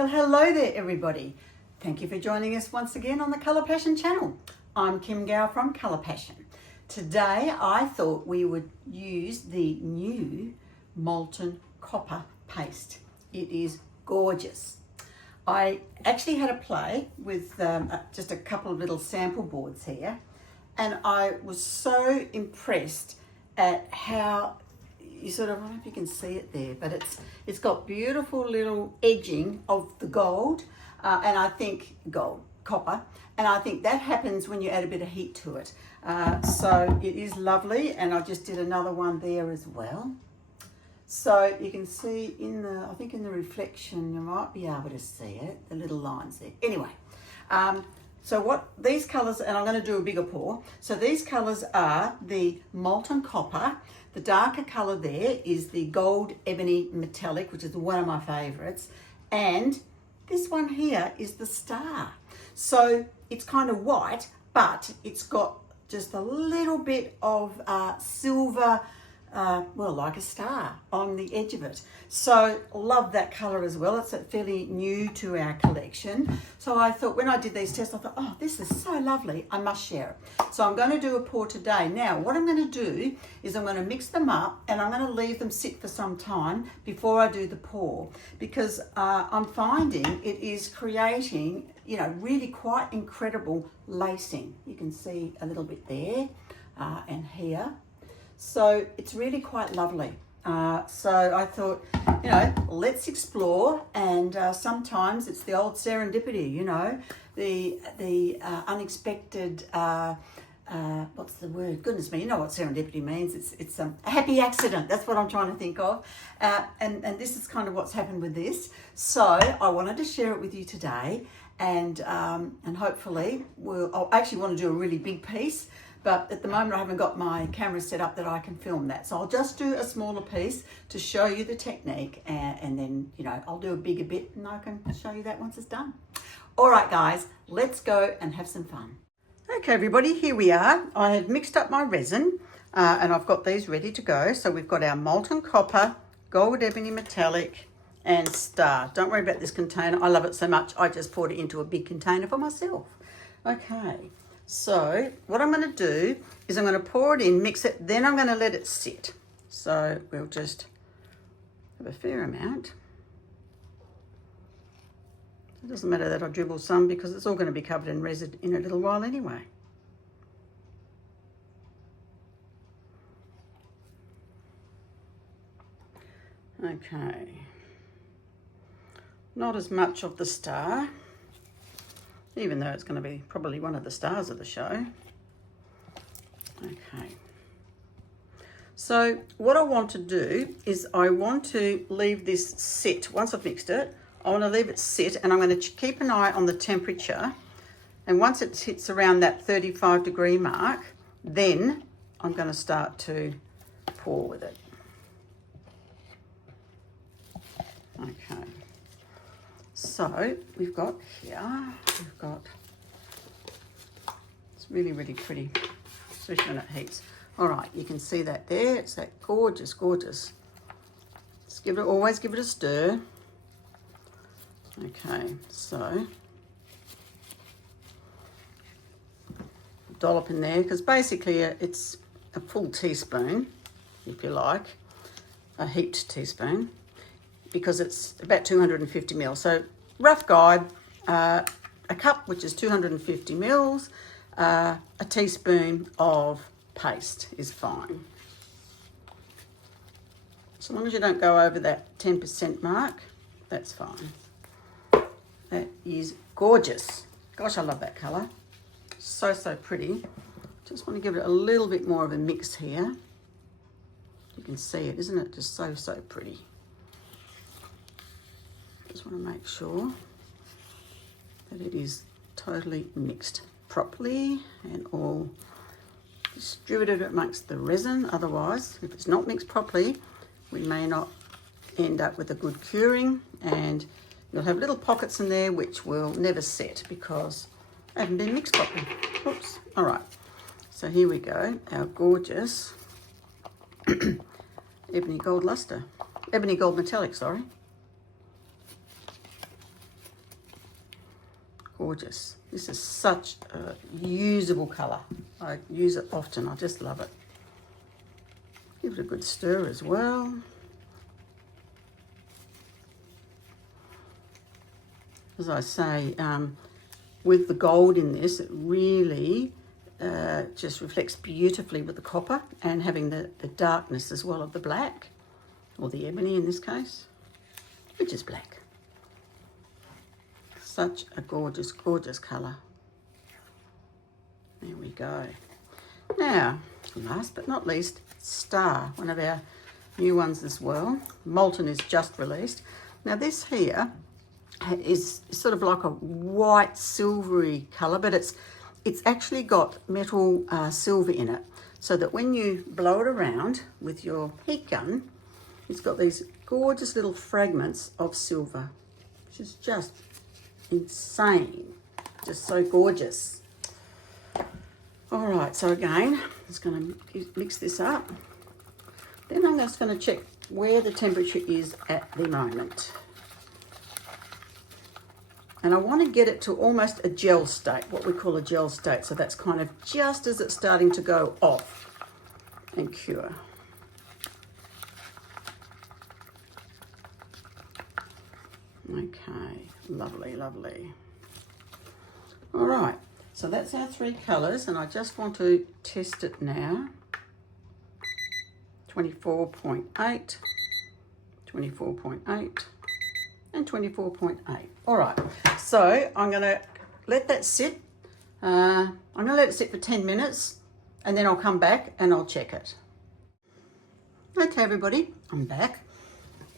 Well, hello there everybody. Thank you for joining us once again on the Colour Passion channel. I'm Kim Gow from Colour Passion. Today I thought we would use the new Molten Copper paste. It is gorgeous. I actually had a play with just a couple of little sample boards here, and I was so impressed at how you sort of, I don't know if you can see it there, but it's got beautiful little edging of the gold, and I think gold, copper, and I think that happens when you add a bit of heat to it. So it is lovely, and I just did another one there as well. So you can see in the, I think in the reflection, you might be able to see it, the little lines there. Anyway, so what these colours, and I'm going to do a bigger pour. So these colours are the Molten Copper. The darker colour there is the Gold Ebony Metallic, which is one of my favourites. And this one here is the Star. So it's kind of white, but it's got just a little bit of silver, well, like a star on the edge of it. So love that colour as well. It's fairly new to our collection. So I thought when I did these tests, I thought, oh, this is so lovely. I must share it. So I'm going to do a pour today. Now, what I'm going to do is I'm going to mix them up and I'm going to leave them sit for some time before I do the pour, because I'm finding it is creating, you know, really quite incredible lacing. You can see a little bit there and here. So it's really quite lovely. So I thought, you know, let's explore, and sometimes it's the old serendipity, you know, the unexpected, what's the word? Goodness me, you know what serendipity means. It's a happy accident. That's what I'm trying to think of. And this is kind of what's happened with this. So I wanted to share it with you today, and hopefully I'll actually want to do a really big piece. But at the moment I haven't got my camera set up that I can film that. So I'll just do a smaller piece to show you the technique, and then, you know, I'll do a bigger bit and I can show you that once it's done. All right, guys, let's go and have some fun. Okay, everybody, here we are. I have mixed up my resin and I've got these ready to go. So we've got our Molten Copper, Gold Ebony Metallic, and Star. Don't worry about this container. I love it so much, I just poured it into a big container for myself. Okay. So what I'm going to do is I'm going to pour it in, mix it, then I'm going to let it sit. So we'll just have a fair amount. It doesn't matter that I dribble some because it's all going to be covered in resin in a little while anyway. Okay. Not as much of the Star, even though it's going to be probably one of the stars of the show. Okay. So what I want to do is I want to leave this sit. Once I've mixed it, I want to leave it sit, and I'm going to keep an eye on the temperature. And once it hits around that 35-degree mark, then I'm going to start to pour with it. Okay. So we've got here, it's really, really pretty, especially when it heats. All right, you can see that there. It's that gorgeous, gorgeous. Just always give it a stir. Okay, so dollop in there, because basically it's a full teaspoon, if you like, a heaped teaspoon, because it's about 250 mils. So rough guide, a cup, which is 250 mils, a teaspoon of paste is fine. So long as you don't go over that 10% mark, that's fine. That is gorgeous. Gosh, I love that colour. So, so pretty. Just want to give it a little bit more of a mix here. You can see it, isn't it? Just so, so pretty. Just want to make sure that it is totally mixed properly and all distributed amongst the resin. Otherwise, if it's not mixed properly, we may not end up with a good curing, and you'll have little pockets in there which will never set because they haven't been mixed properly. Oops. All right. So here we go, our gorgeous ebony gold luster. Ebony Gold Metallic, sorry. Gorgeous. This is such a usable colour. I use it often. I just love it. Give it a good stir as well. As I say, with the gold in this, it really just reflects beautifully with the copper and having the darkness as well of the black, or the ebony in this case, which is black. Such a gorgeous, gorgeous colour. There we go. Now, last but not least, Star, one of our new ones as well. Molten is just released. Now this here is sort of like a white silvery colour, but it's actually got metal silver in it, so that when you blow it around with your heat gun, it's got these gorgeous little fragments of silver, which is just insane, just so gorgeous. All right, so again, I'm just going to mix this up. Then I'm just going to check where the temperature is at the moment. And I want to get it to almost a gel state, what we call a gel state. So that's kind of just as it's starting to go off and cure. Okay, lovely, lovely. All right, so that's our three colours, and I just want to test it now. 24.8, 24.8, and 24.8. All right, so I'm going to let that sit. I'm going to let it sit for 10 minutes, and then I'll come back and I'll check it. Okay, everybody, I'm back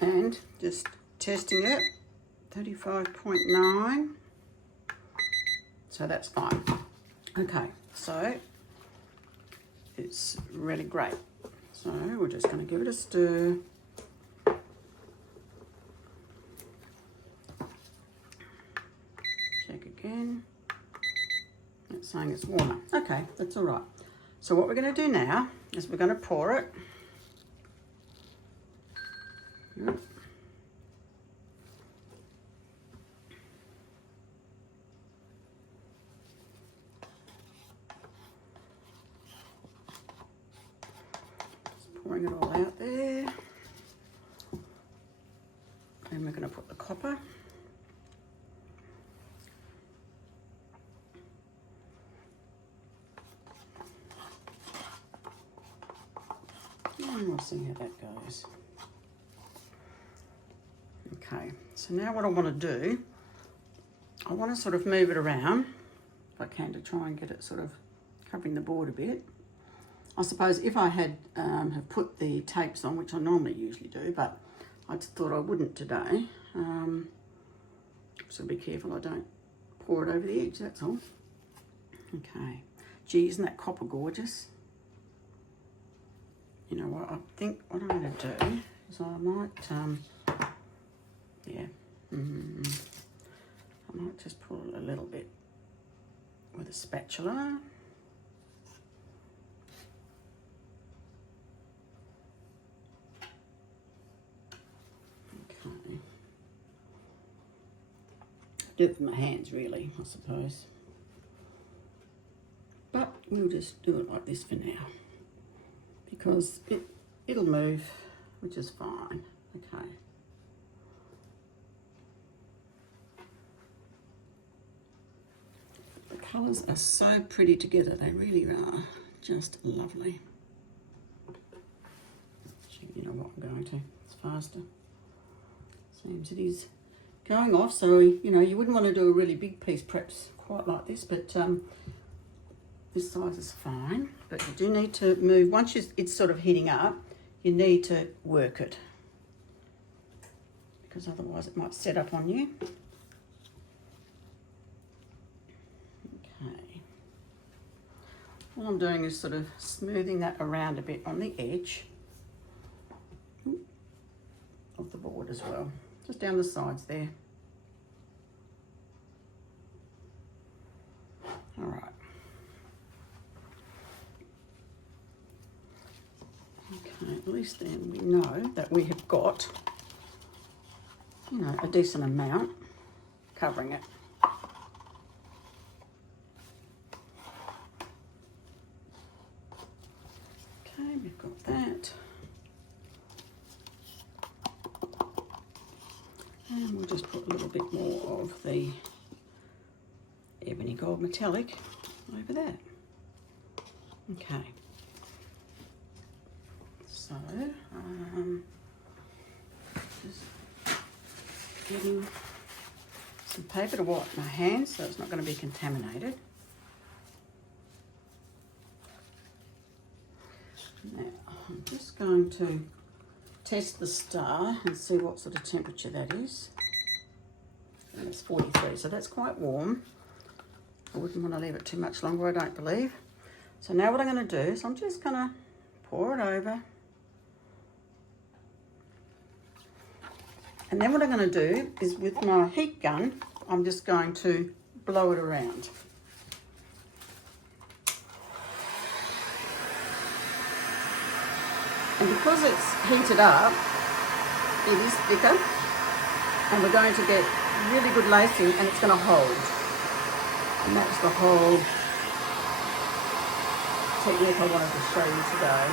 and just testing it. 35.9. So that's fine. Okay, so it's really great. So we're just going to give it a stir. Check again. It's saying it's warmer. Okay, that's all right. So what we're going to do now is we're going to pour it. Yep. Pouring it all out there. And we're going to put the copper. And we'll see how that goes. Okay, so now what I want to do, I want to sort of move it around, if I can, to try and get it sort of covering the board a bit. I suppose if I had have put the tapes on, which I normally usually do, but I just thought I wouldn't today. So be careful I don't pour it over the edge, that's all. Okay. Gee, isn't that copper gorgeous? You know what, I think what I'm going to do is I might, I might just pull a little bit with a spatula. Okay. Do it with my hands really, I suppose. But we'll just do it like this for now, because it'll move, which is fine. Okay. The colours are so pretty together, they really are just lovely. You know what, I'm going to, it's faster. Seems it is going off, so you know, you wouldn't want to do a really big piece perhaps quite like this, but this size is fine. But you do need to move, once it's sort of heating up, you need to work it, because otherwise it might set up on you. Okay. All I'm doing is sort of smoothing that around a bit on the edge of the board as well, just down the sides there. All right. Okay, at least then we know that we have got, you know, a decent amount covering it. got that. And we'll just put a little bit more of the Ebony Gold Metallic over that. Okay. So, just getting some paper to wipe my hands so it's not going to be contaminated. Now, I'm just going to test the star and see what sort of temperature that is. And it's 43, so that's quite warm. I wouldn't want to leave it too much longer, I don't believe. So now what I'm going to do is I'm just going to pour it over. And then what I'm going to do is with my heat gun, I'm just going to blow it around. And because it's heated up, it is thicker, and we're going to get really good lacing, and it's going to hold. And that's the whole technique I wanted to show you today.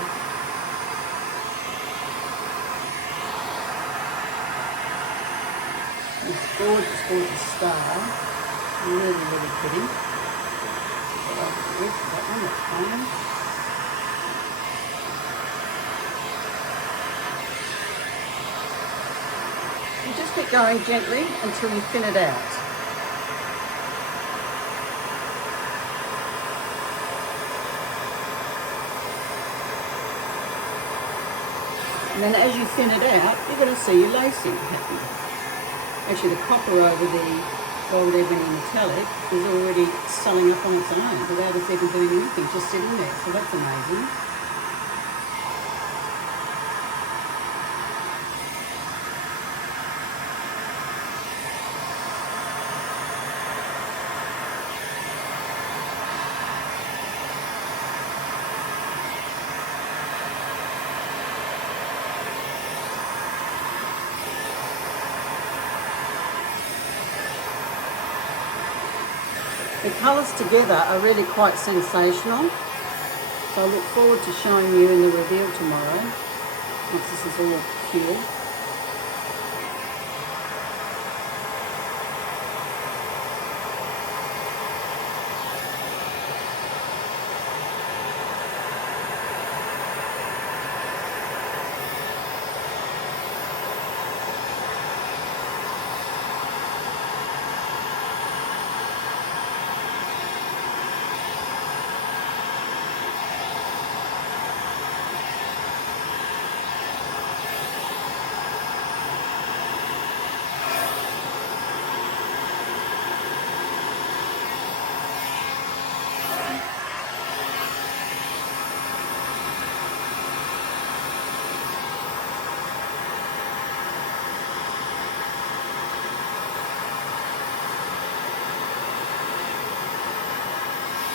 This gorgeous, gorgeous star, really, really pretty. That one, that's fine. You just keep going gently until you thin it out. And then as you thin it out, you're going to see your lacing happen. Actually, the copper over the Gold Ebony Metallic is already selling up on its own without us even doing anything, just sitting there. So that's amazing. The colours together are really quite sensational, so I look forward to showing you in the reveal tomorrow, once this is all cured.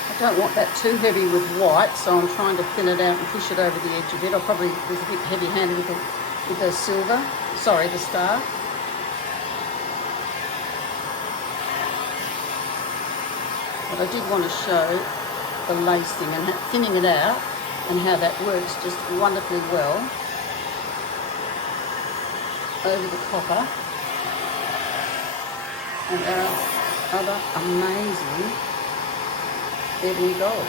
I don't want that too heavy with white, so I'm trying to thin it out and push it over the edge a bit. I probably was a bit heavy-handed with the silver, sorry, the star. But I did want to show the lacing and thinning it out and how that works just wonderfully well over the copper and our other amazing ebony gold.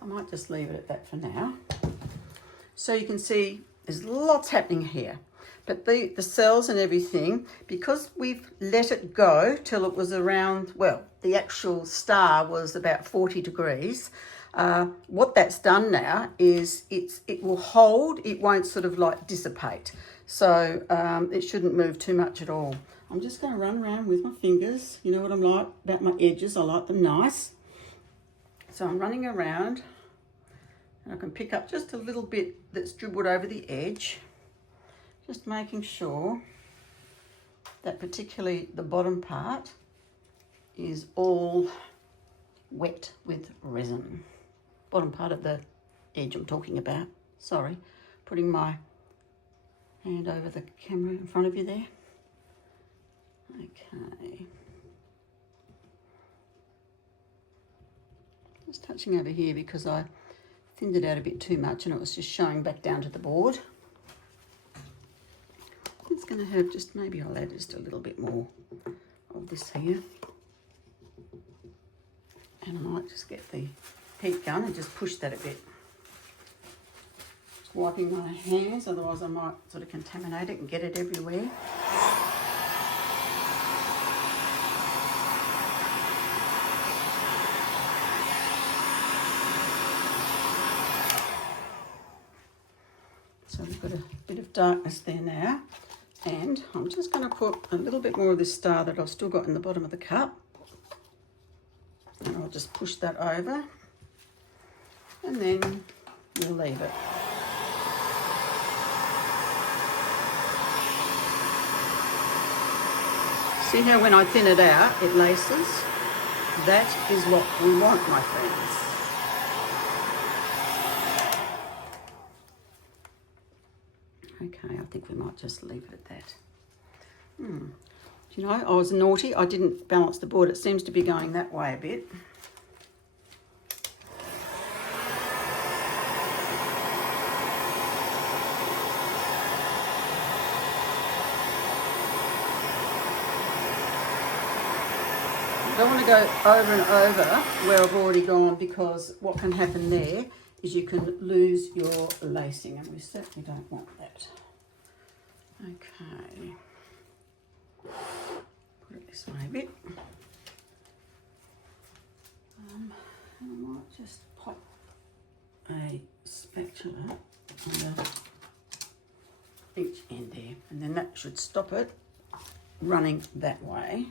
I might just leave it at that for now. So you can see there's lots happening here. But the cells and everything, because we've let it go till it was around, well, the actual star was about 40 degrees. What that's done now is it will hold, it won't sort of like dissipate. So it shouldn't move too much at all. I'm just going to run around with my fingers. You know what I'm like about my edges, I like them nice. So I'm running around and I can pick up just a little bit that's dribbled over the edge. Just making sure that particularly the bottom part is all wet with resin. Bottom part of the edge I'm talking about. Sorry, putting my hand over the camera in front of you there. Okay. Just touching over here because I thinned it out a bit too much and it was just showing back down to the board. It's going to have just, maybe I'll add just a little bit more of this here. And I might just get the heat gun and just push that a bit. Just wiping my hands, otherwise I might sort of contaminate it and get it everywhere. So we've got a bit of darkness there now. And I'm just going to put a little bit more of this star that I've still got in the bottom of the cup. And I'll just push that over. And then we'll leave it. See how when I thin it out, it laces? That is what we want, my friends. Okay, I think we might just leave it at that. Do you know, I was naughty. I didn't balance the board. It seems to be going that way a bit. I don't want to go over and over where I've already gone, because what can happen there is you can lose your lacing, and we certainly don't want that. Okay, put it this way a bit. And I might just pop a spatula under each end there, and then that should stop it running that way.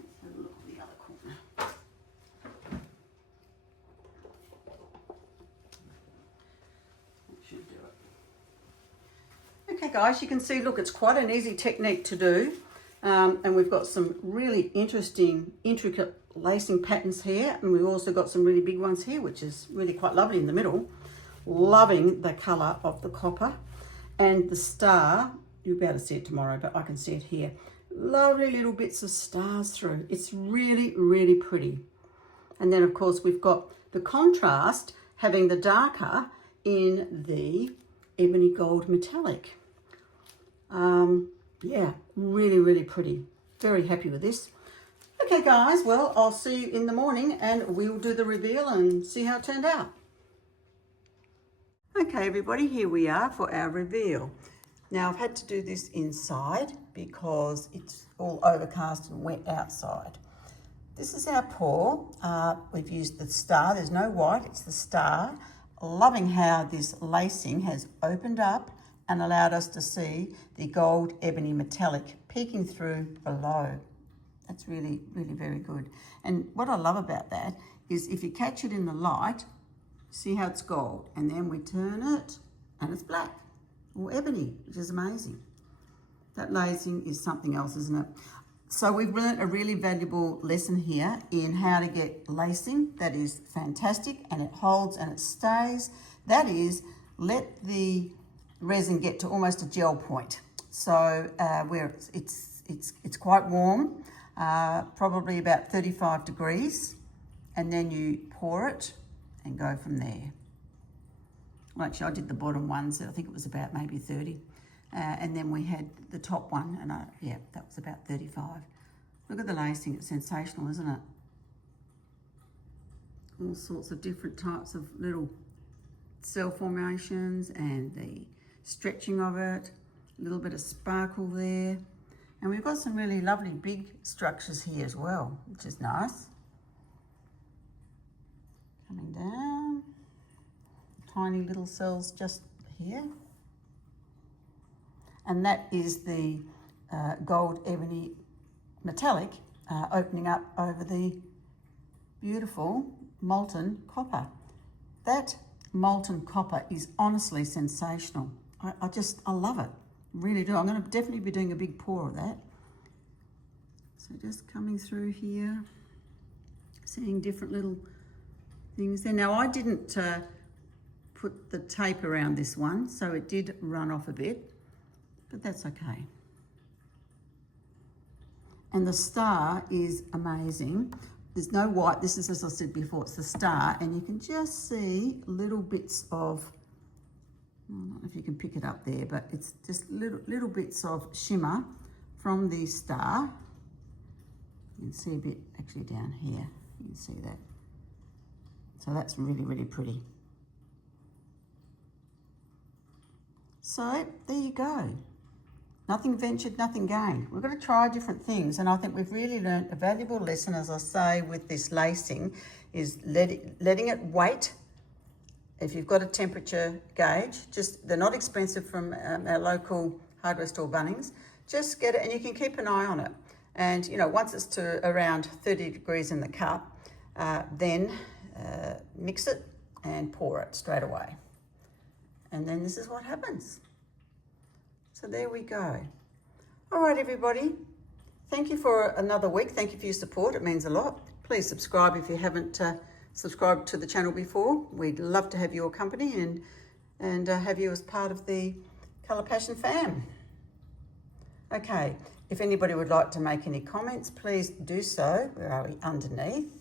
Let's have a look at the other corner. Okay guys, you can see, look, it's quite an easy technique to do, and we've got some really interesting, intricate lacing patterns here, and we've also got some really big ones here, which is really quite lovely in the middle. Loving the colour of the copper and the star. You'll be able to see it tomorrow, but I can see it here. Lovely little bits of stars through. It's really, really pretty. And then of course we've got the contrast, having the darker in the ebony gold metallic. Yeah, really, really pretty. Very happy with this. Okay guys, well, I'll see you in the morning and we'll do the reveal and see how it turned out. Okay everybody, here we are for our reveal. Now I've had to do this inside because it's all overcast and wet outside. This is our pour. We've used the star. There's no white, it's the star. Loving how this lacing has opened up and allowed us to see the gold ebony metallic peeking through below. That's really, really very good. And what I love about that is if you catch it in the light, see how it's gold, and then we turn it and it's black or ebony, which is amazing. That lacing is something else, isn't it? So we've learned a really valuable lesson here in how to get lacing that is fantastic and it holds and it stays. That is, let the resin get to almost a gel point. So where it's quite warm, probably about 35 degrees, and then you pour it and go from there. Well, actually, I did the bottom ones. I think it was about maybe 30. And then we had the top one, and yeah, that was about 35. Look at the lacing, it's sensational, isn't it? All sorts of different types of little cell formations and the stretching of it, a little bit of sparkle there. And we've got some really lovely big structures here as well, which is nice. Coming down, tiny little cells just here. And that is the gold ebony metallic opening up over the beautiful molten copper. That molten copper is honestly sensational. I love it, really do. I'm going to definitely be doing a big pour of that. So just coming through here, seeing different little things there. Now I didn't put the tape around this one, so it did run off a bit, but that's okay. And the star is amazing. There's no white. This is, as I said before, it's the star. And you can just see little bits of, I don't know if you can pick it up there, but it's just little bits of shimmer from the star. You can see a bit actually down here. You can see that. So that's really, really pretty. So there you go. Nothing ventured, nothing gained. We've got to try different things, and I think we've really learned a valuable lesson, as I say, with this lacing, is letting it wait. If you've got a temperature gauge, they're not expensive from our local hardware store, Bunnings. Just get it, and you can keep an eye on it. And once it's to around 30 degrees in the cup, then mix it and pour it straight away. And then this is what happens. So there we go. All right, everybody. Thank you for another week. Thank you for your support. It means a lot. Please subscribe if you haven't subscribed to the channel before. We'd love to have your company and have you as part of the Colour Passion fam. Okay, if anybody would like to make any comments, please do so. Where are we? Underneath.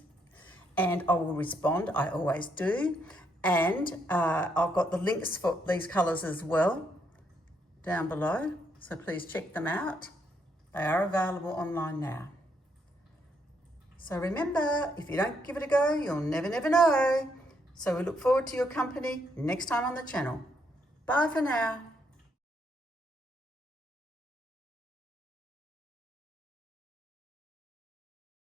And I will respond. I always do. And I've got the links for these colours as well down below. So please check them out. They are available online now. So remember, if you don't give it a go, you'll never, never know. So we look forward to your company next time on the channel. Bye for now.